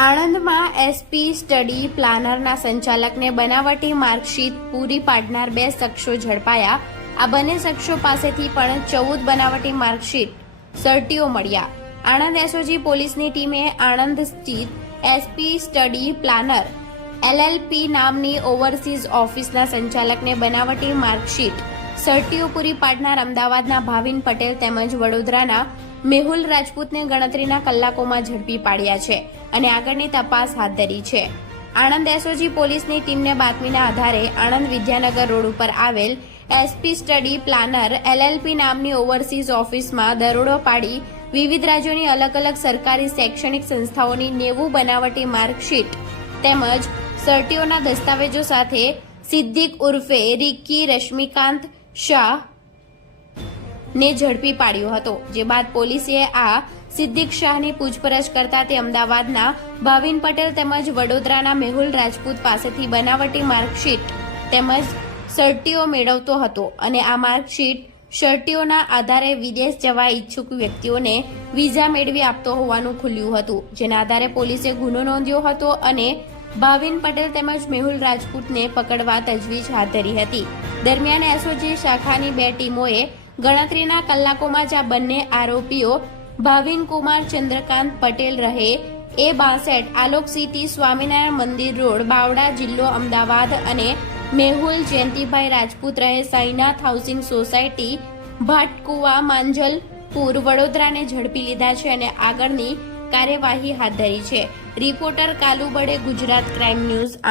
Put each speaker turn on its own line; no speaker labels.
આણંદમાં SP study પ્લાનરના સંચાલકને બનાવટી marksheet પૂરી પાડનાર બે શખ્સો ઝડપાયા. આ બંને શખ્સો પાસેથી પણ ચૌદ બનાવટી માર્કશીટ સર્ટીઓ મળ્યા. આણંદ એસઓજી પોલીસની ટીમે આણંદ સ્થિત એસપી સ્ટડી પ્લાનર એલએલપી નામની ઓવરસીઝ ઓફિસના સંચાલકને બનાવટી માર્કશીટ સર્ટીઓ પૂરી પાડનાર અમદાવાદના ભાવિન પટેલ તેમજ વડોદરાના મેહુલ રાજપૂતને ગણતરીના કલાકોમાં ઝડપી પાડ્યા છે અને આગળની તપાસ હાથ ધરી છે. આણંદ એસઓજી પોલીસની ટીમને બાતમીના આધારે આણંદ વિદ્યાનગર રોડ ઉપર આવેલ એસપી સ્ટડી પ્લાનર એલએલપી નામની ઓવરસીઝ ઓફિસમાં દરોડો પાડી વિવિધ રાજ્યોની અલગ અલગ સરકારી શૈક્ષણિક સંસ્થાઓની નેવું બનાવટી માર્કશીટ તેમજ સર્ટીઓના દસ્તાવેજો સાથે સિદ્દીક ઉર્ફે રિક્કી રશ્મિકાંત શાહ ને ઝડપી પાડ્યો હતો. જે બાદ પોલીસે આ સિદ્દીક શાહની પૂછપરછ કરતા તે અમદાવાદના ભાવિન પટેલ તેમજ વડોદરાના મેહુલ રાજપૂત પાસેથી બનાવટી માર્કશીટ તેમજ શર્ટીઓ મેળવતો હતો અને આ માર્કશીટ શર્ટીઓના આધારે વિદેશ જવા ઈચ્છુક વ્યક્તિઓને વિઝા મેળવી આપતો હોવાનું ખુલ્યું હતું. જેના આધારે પોલીસે ગુનો નોંધ્યો હતો અને ભાવિન પટેલ તેમજ મેહુલ રાજપૂતને પકડવા તજવીજ હાથ ધરી હતી. દરમિયાન એસઓજી શાખાની બે ટીમોએ ગણતરીના કલાકોમાં જ આ બંને આરોપીઓ ભાવિન કુમાર ચંદ્રકાંત પટેલ રહે એ બાસેટ આલોક સિટી સ્વામિનારાયણ મંદિર રોડ, બાવડા જિલ્લો અમદાવાદ અને મેહુલ જયંતિભાઈ રાજપૂત રહે સાઈનાથ હાઉસિંગ સોસાયટી, ભાટકુવા, માંજલપુર, વડોદરાને ઝડપી લીધા છે અને આગળની કાર્યવાહી હાથ ધરી છે. રિપોર્ટર કાલુબડે ગુજરાત ક્રાઇમ ન્યૂઝ